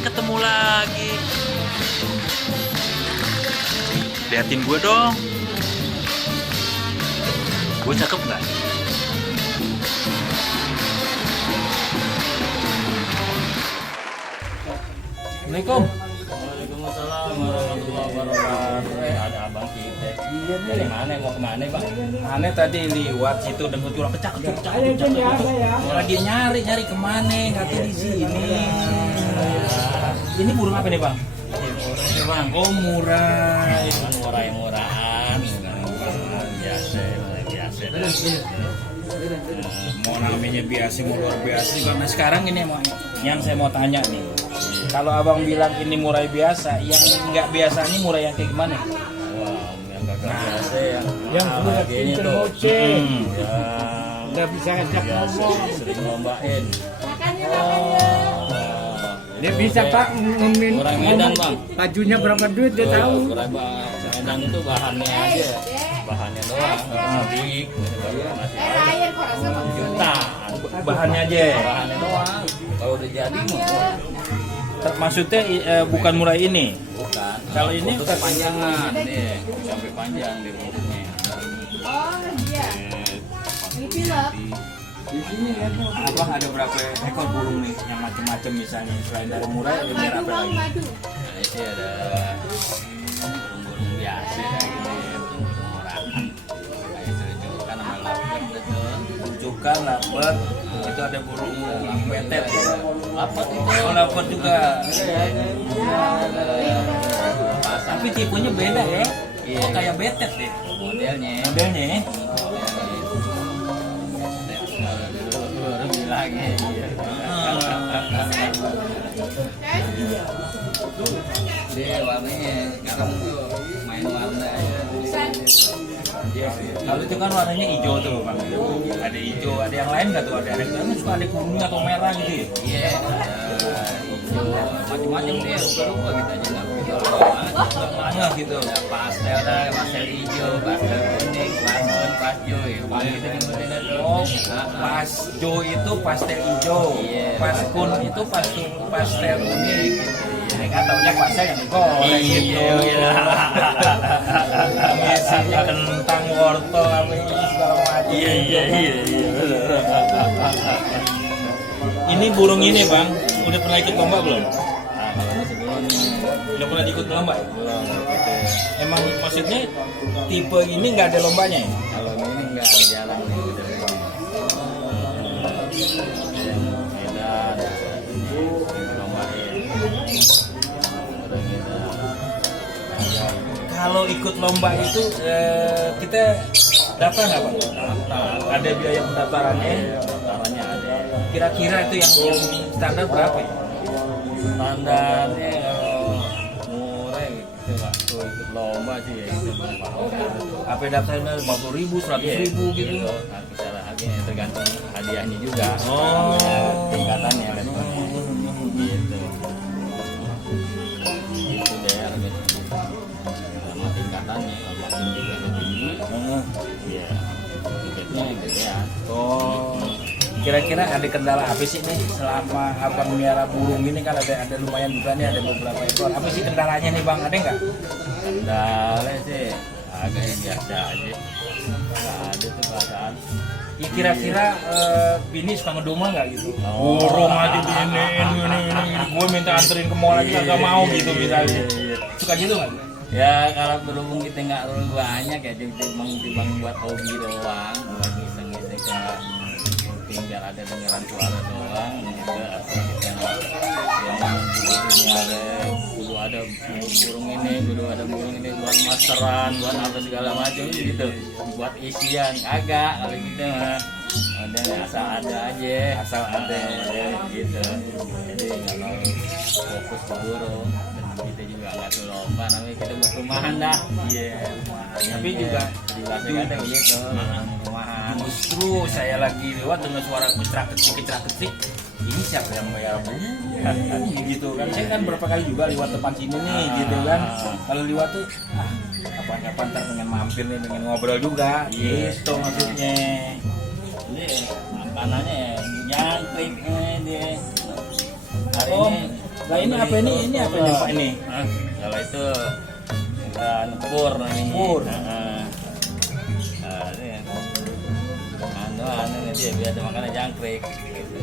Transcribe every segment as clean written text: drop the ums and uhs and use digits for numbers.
ketemu lagi. Liatin gue dong. Gue cakep nggak? Assalamualaikum. Waalaikumsalam warahmatullahi wabarakatuh. Ada abang kita. Iya nih. Dari mana mau kemana bang? Aneh tadi liwat situ dan kecuali kecak. Lagi nyari kemana? Kata di sini. Ini burung apa nih bang? Ini bang. Oh murai. Murah-murahan. Biasa. Mau namanya biasa, mau luar biasa. Karena sekarang ini yang saya mau tanya nih. Kalau abang bilang ini murai biasa, yang nggak biasanya murai yang kayak gimana? Wah, yang kagak biasa yang sudah gini pinter tuh. boceng, Yang nggak bisa ngajak ngomong. sering lombain. Dia bisa pak ngomongin Murai Medan bang. bajunya berapa duit dia tahu. Murai Medan itu bahannya aja. Bahannya doang. Sedik. Masih jutaan. Bahannya aja. Bahannya doang. Kalau udah jadi mah Maksudnya bukan murai ini. bukan. Kalau ini Bentuknya panjangan nih, sampai panjang di bentuknya. Oh iya. Ini loh. Di sini kan Abang ada berapa ekor burung nih yang macam-macam misalnya selain dari murai ada Madu apa bang, lagi? madu. Ini sih ada burung-burung biasa kayak gini, burung-burung murahan. Kayak sejukan sama lapet gitu. Cuka, lapet, itu ada burung betet. Lapet itu. Oh lapet juga. Pasang Tapi tipenya beda ya. Iya. Oh kayak betet deh modelnya. modelnya ya. Lagi. Dia warnanya sekarang main warna aja. Kalau itu kan warnanya hijau tuh bang. Ada hijau, ada yang lain nggak tuh? Ada yang lain suka ada kuning atau merah gitu ya? Iya, macam-macam dia, rupa-rupa kita aja nggak begitu Banyak gitu. Ada pastel hijau, pastel kuning, pastel pasjo, ya. Kita nyebutin aja. Oh, pasjo itu pastel hijau, Iya. pas kun itu pastel kuning. Ya nggak taunya pastel yang digoreng gitu. Iya. Isinya kentang, wortel, apa ini segala macam. Iya. Ini burung ini bang, udah pernah ikut lomba belum? Nah, kalau masih belum, Udah pernah ikut lomba? belum gitu. Emang maksudnya tipe ini nggak ada lombanya ya? Kalau ini nggak jarang nih gitu. Medan, lombain. Udah gitu. Kalau ikut lomba itu kita daftar nggak bang? Ada biaya pendaftarannya? Caranya ada. Kira-kira itu yang standar berapa ya? Standarnya murah gitu waktu ikut lomba sih ya itu Apa daftarnya 50.000, 100.000 gitu? nanti cara harganya tergantung hadiahnya juga. Oh. Tingkatannya levelnya gitu. Itu deh harganya. Sama tingkatannya kalau makin juga tinggi, ya tiketnya gedean. Oh. Kira-kira ada kendala apa sih nih selama abang miara burung ini kan ada lumayan juga nih ada beberapa ekor. Apa sih kendalanya nih bang? Ada nggak? Kendala sih agak yang biasa aja. Nggak ada tuh perasaan. Ya kira-kira bini suka ngedumel nggak gitu? Oh. Burung aja ini, gue minta anterin ke mall aja nggak mau gitu misalnya. Suka gitu nggak? Ya kalau berhubung kita nggak terlalu banyak ya timbang buat hobi doang, buat iseng-iseng kayak mungkin biar ada dengeran suara doang gitu atau kita yang ada burung ini, kudu ada burung ini buat masteran, buat apa segala macam gitu, buat isian kagak kalau gitu mah. Ada asal ada aja, asal ada gitu. Jadi nggak mau fokus ke burung. Kita juga nggak tuh lomba, namanya kita buat rumahan dah. Iya. Tapi juga di bahasa kata gitu, rumahan. Justru saya lagi lewat dengan suara kecrak ketik. Ini siapa yang bayar burung gitu kan? Saya kan berapa kali juga lewat tempat sini nih gitu kan. Kalau lewat tuh kapan-kapan ntar pengen mampir nih, pengen ngobrol juga. Gitu maksudnya. Ini makanannya nyantrik dia. Hari Oh. ini Nah ini apa ini? Ini apa ini Pak ini? Hah? Kalau itu ikan pur namanya. Pur. Ini anu dia biasa makannya jangkrik gitu.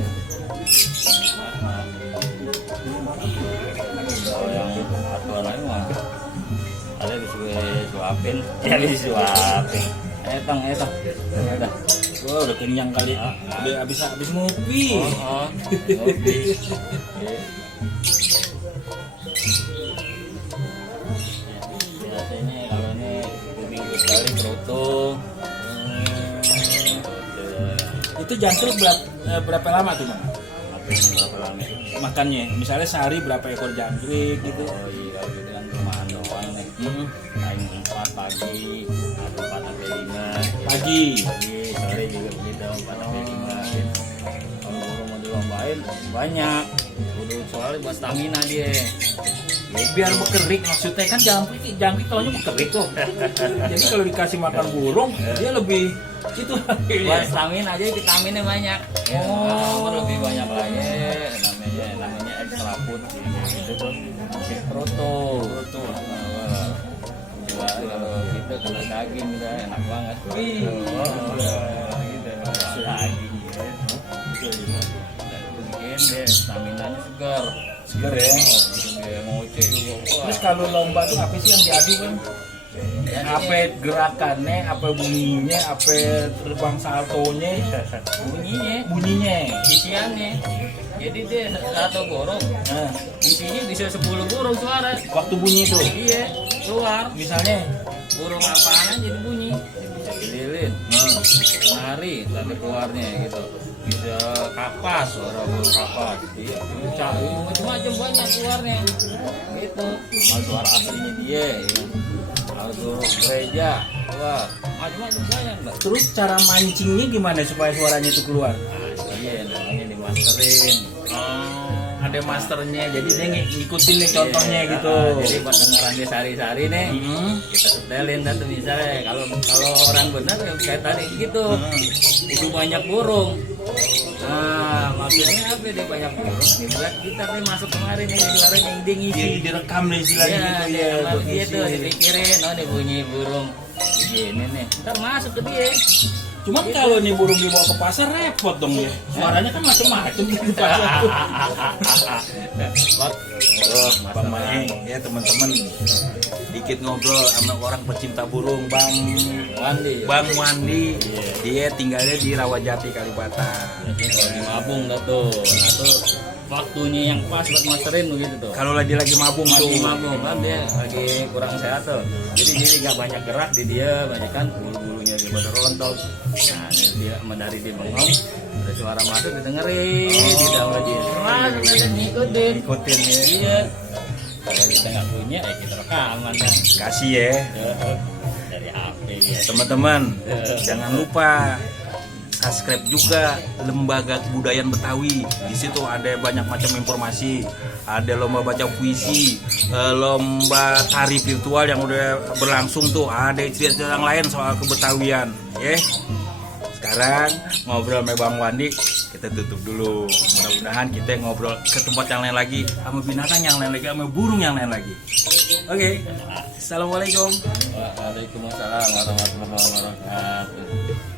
Kalau yang aturan lain mah ada disuapin, ya disuapin. Tong. Udah. Wah udah kenyang kali. Udah habis ngopi. Ngopi. Biasanya kalau ini minggu sekali proto. Itu jangkrik berapa lama tuh Bang? Apa ini berapa lama? Makannya, misalnya sehari berapa ekor jangkrik gitu? Oh iya, kalau gitu kan rumahan doang nih. Kain 4 pagi, atau 4 sampai 5. Pagi. Sore juga begitu 4 sampai 5. Gitu. Kalau burung mau dilombain banyak. Kudu soalnya buat stamina dia. Biar bekerik maksudnya kan jangkrik taunya bekerik tuh. Jadi kalau dikasih makan burung dia lebih itu Buat stamina aja vitaminnya banyak. Lebih banyak lagi namanya extra food gitu tuh. Proto. Kalau kita kena daging udah enak banget. Gitu. Daging bikin deh staminanya segar. seger ya. Dia ngoceh juga. Terus kalau lomba tuh apa sih yang diadu kan? Apa gerakannya, apa bunyinya, apa terbang saltonya, bunyinya. Isiannya. Jadi dia satu burung, Nah, isinya bisa 10 burung suara. waktu bunyi itu, Iya, keluar. misalnya, Burung apaan jadi bunyi. Bisa lilin, menari, tapi keluarnya gitu. Bisa kapas, suara burung kapas. Iya, macam-macam banyak keluarnya. Gitu. Mau suara aslinya dia. Ya. Kalau burung gereja, wah, macam-macam banyak. Mbak. terus cara mancingnya gimana supaya suaranya itu keluar? Nah, iya, namanya dimasterin. Ada masternya, jadi dia ngikutin nih contohnya Iya, gitu. jadi buat dengeran dia sehari-hari nih, kita setelin dan tuh misalnya kalau orang benar ya kayak tadi gitu, udah banyak burung. Nah, maksudnya apa dia banyak burung? Dibuat kita nih masuk kemarin nih di luar yang dia ngisi. Jadi direkam nih istilahnya Iya, gitu dia ya. sama buat dia ngisi. tuh dipikirin, oh nih bunyi burung begini nih, ntar masuk ke dia. Cuman kalau nih burung dibawa ke pasar repot dong ya. Suaranya kan macem-macem di pasar tuh. Bang Maeng, ya teman-teman, dikit ngobrol sama orang pecinta burung, Bang Wandi. Dia tinggalnya di Rawajati, Kalibata. Kalau di Mabung dah tuh, nah tuh waktunya yang pas buat masterin begitu tuh. Kalau lagi mabung tuh. Lagi mabung kan dia lagi kurang sehat tuh, jadi nggak banyak gerak di dia, banyak kan bulu-bulunya dia pada rontok. Nah dia dari dia bengong, ada suara masuk didengerin, ditambah dia masuk dan ngikutin Ya. Iya. Kalau kita nggak punya ya kita rekaman kan. Kasih ya. Dari HP ya. Teman-teman, jangan lupa subscribe juga Lembaga Kebudayaan Betawi. Di situ ada banyak macam informasi. Ada lomba baca puisi, lomba tari virtual yang udah berlangsung tuh. Ada cerita yang lain soal kebetawian, ya. Sekarang ngobrol sama Bang Wandi, kita tutup dulu. Mudah-mudahan kita ngobrol ke tempat yang lain lagi, sama binatang yang lain lagi, sama burung yang lain lagi. Oke. Assalamualaikum. Waalaikumsalam warahmatullahi wabarakatuh.